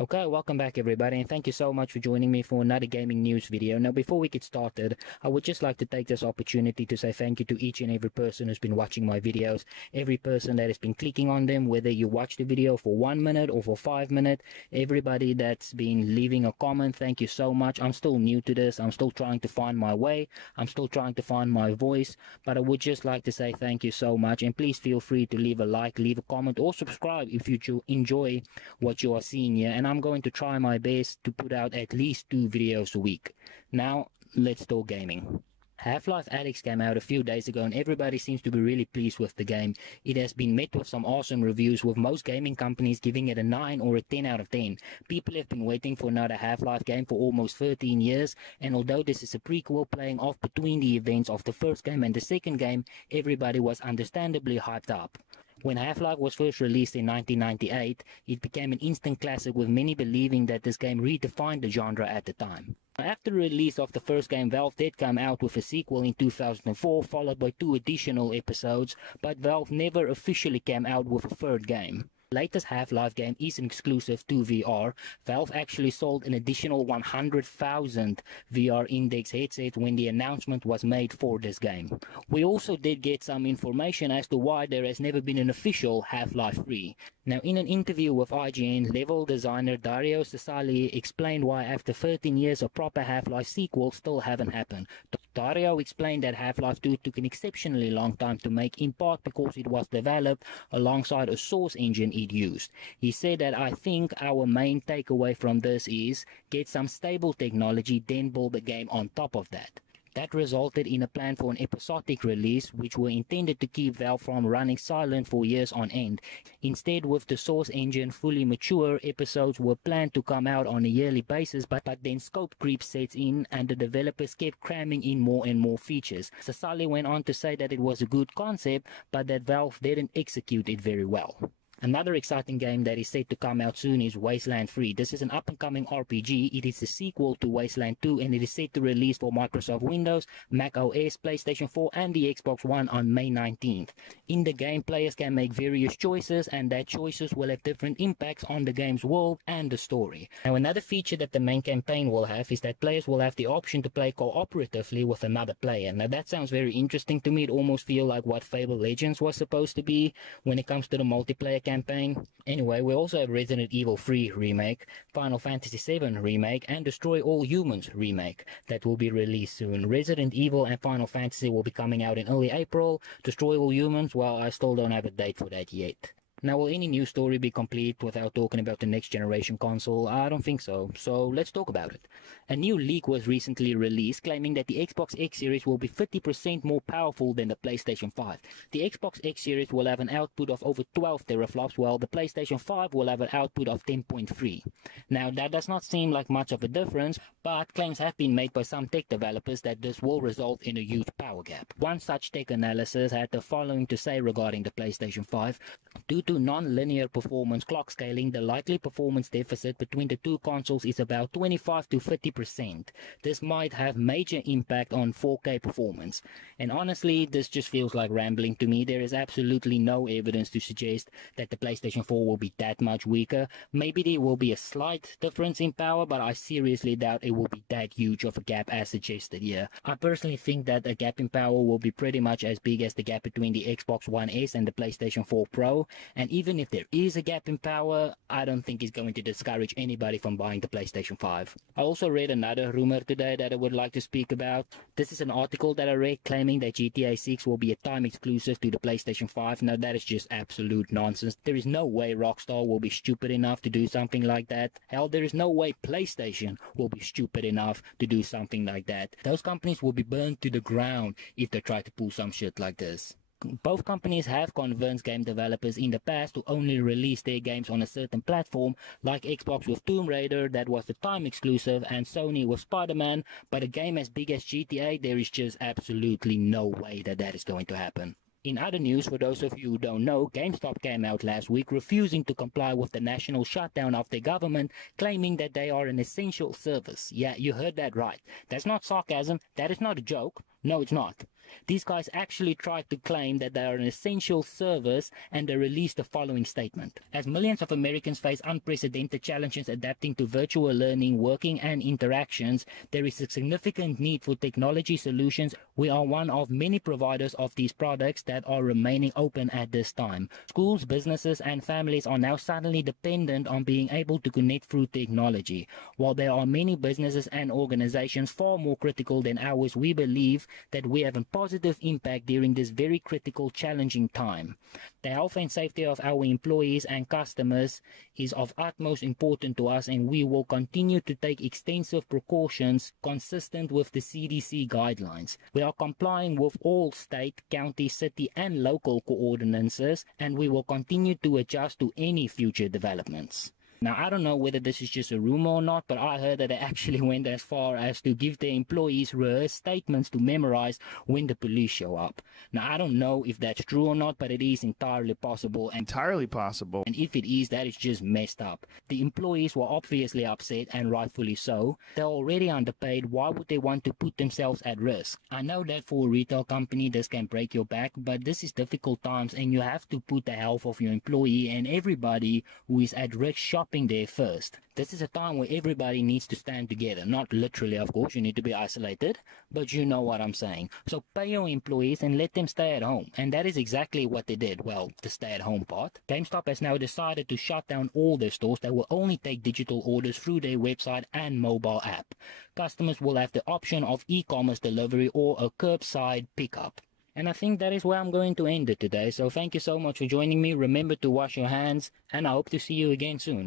Okay, welcome back everybody, and thank you so much for joining me for another gaming news video. Now, before we get started, I would just like to take this opportunity to say thank you to each and every person who's been watching my videos, every person that has been clicking on them, whether you watch the video for 1 minute or for 5 minutes, everybody that's been leaving a comment, thank you so much. I'm still new to this, I'm still trying to find my way, I'm still trying to find my voice, but I would just like to say thank you so much, and please feel free to leave a like, leave a comment, or subscribe if you enjoy what you are seeing here, and I'm going to try my best to put out at least 2 videos a week. Now, let's talk gaming. Half-Life Alyx came out a few days ago and everybody seems to be really pleased with the game. It has been met with some awesome reviews, with most gaming companies giving it a 9 or a 10 out of 10. People have been waiting for another Half-Life game for almost 13 years, and although this is a prequel playing off between the events of the first game and the second game, everybody was understandably hyped up. When Half-Life was first released in 1998, it became an instant classic, with many believing that this game redefined the genre at the time. After the release of the first game, Valve did come out with a sequel in 2004, followed by 2 additional episodes, but Valve never officially came out with a third game. The latest Half-Life game is an exclusive to VR. Valve actually sold an additional 100,000 VR Index headsets when the announcement was made for this game. We also did get some information as to why there has never been an official Half-Life 3. Now, in an interview with IGN, level designer Dario Cesali explained why after 13 years a proper Half-Life sequel still haven't happened. Dario explained that Half-Life 2 took an exceptionally long time to make, in part because it was developed alongside a source engine it used. He said that, "I think our main takeaway from this is get some stable technology, then build the game on top of that." That resulted in a plan for an episodic release, which were intended to keep Valve from running silent for years on end. Instead, with the source engine fully mature, episodes were planned to come out on a yearly basis, but then scope creep sets in and the developers kept cramming in more and more features. Cesali went on to say that it was a good concept, but that Valve didn't execute it very well. Another exciting game that is set to come out soon is Wasteland 3. This is an up-and-coming RPG. It is a sequel to Wasteland 2, and it is set to release for Microsoft Windows, Mac OS, PlayStation 4 and the Xbox One on May 19th. In the game, players can make various choices, and that choices will have different impacts on the game's world and the story. Now, another feature that the main campaign will have is that players will have the option to play cooperatively with another player. Now, that sounds very interesting to me. It almost feels like what Fable Legends was supposed to be when it comes to the multiplayer campaign. Anyway, we also have Resident Evil 3 Remake, Final Fantasy 7 Remake, and Destroy All Humans Remake that will be released soon. Resident Evil and Final Fantasy will be coming out in early April. Destroy All Humans, well, I still don't have a date for that yet. Now, will any news story be complete without talking about the next generation console? I don't think so. So let's talk about it. A new leak was recently released claiming that the Xbox X Series will be 50% more powerful than the PlayStation 5. The Xbox X Series will have an output of over 12 teraflops, while the PlayStation 5 will have an output of 10.3. Now, that does not seem like much of a difference, but claims have been made by some tech developers that this will result in a huge power gap. One such tech analysis had the following to say regarding the PlayStation 5. Due to non-linear performance clock scaling, the likely performance deficit between the two consoles is about 25 to 30%. This might have major impact on 4K performance. And honestly, this just feels like rambling to me. There is absolutely no evidence to suggest that the PlayStation 4 will be that much weaker. Maybe there will be a slight difference in power, but I seriously doubt it will be that huge of a gap as suggested here. I personally think that a gap in power will be pretty much as big as the gap between the Xbox One S and the PlayStation 4 Pro. And even if there is a gap in power, I don't think it's going to discourage anybody from buying the PlayStation 5. I also read another rumor today that I would like to speak about. This is an article that I read claiming that GTA 6 will be a time exclusive to the PlayStation 5. Now, that is just absolute nonsense. There is no way Rockstar will be stupid enough to do something like that. Hell, there is no way PlayStation will be stupid enough to do something like that. Those companies will be burned to the ground if they try to pull some shit like this. Both companies have convinced game developers in the past to only release their games on a certain platform, like Xbox with Tomb Raider, that was the time exclusive, and Sony with Spider-Man, but a game as big as GTA, there is just absolutely no way that that is going to happen. In other news, for those of you who don't know, Gamestop came out last week refusing to comply with the national shutdown of their government, claiming that they are an essential service. Yeah, you heard that right. That's not sarcasm. That is not a joke. No, it's not. These guys actually tried to claim that they are an essential service, and they released the following statement. As millions of Americans face unprecedented challenges adapting to virtual learning, working and interactions, there is a significant need for technology solutions. We are one of many providers of these products that are remaining open at this time. Schools, businesses and families are now suddenly dependent on being able to connect through technology. While there are many businesses and organizations far more critical than ours, we believe that we have a positive impact during this very critical, challenging time. The health and safety of our employees and customers is of utmost importance to us, and we will continue to take extensive precautions consistent with the CDC guidelines. We are complying with all state, county, city and local ordinances, and we will continue to adjust to any future developments. Now, I don't know whether this is just a rumor or not, but I heard that they actually went as far as to give their employees rehearsed statements to memorize when the police show up. Now, I don't know if that's true or not, but it is entirely possible. Entirely possible. And if it is, that is just messed up. The employees were obviously upset, and rightfully so. They're already underpaid. Why would they want to put themselves at risk? I know that for a retail company, this can break your back, but this is difficult times, and you have to put the health of your employee and everybody who is at risk shopping there first. This is a time where everybody needs to stand together. Not literally, of course, you need to be isolated, but you know what I'm saying. So pay your employees and let them stay at home. And that is exactly what they did. Well, the stay at home part. Gamestop has now decided to shut down all their stores that will only take digital orders through their website and mobile app. Customers will have the option of e-commerce delivery or a curbside pickup. And I think that is where I'm going to end it today. So thank you so much for joining me. Remember to wash your hands, and I hope to see you again soon.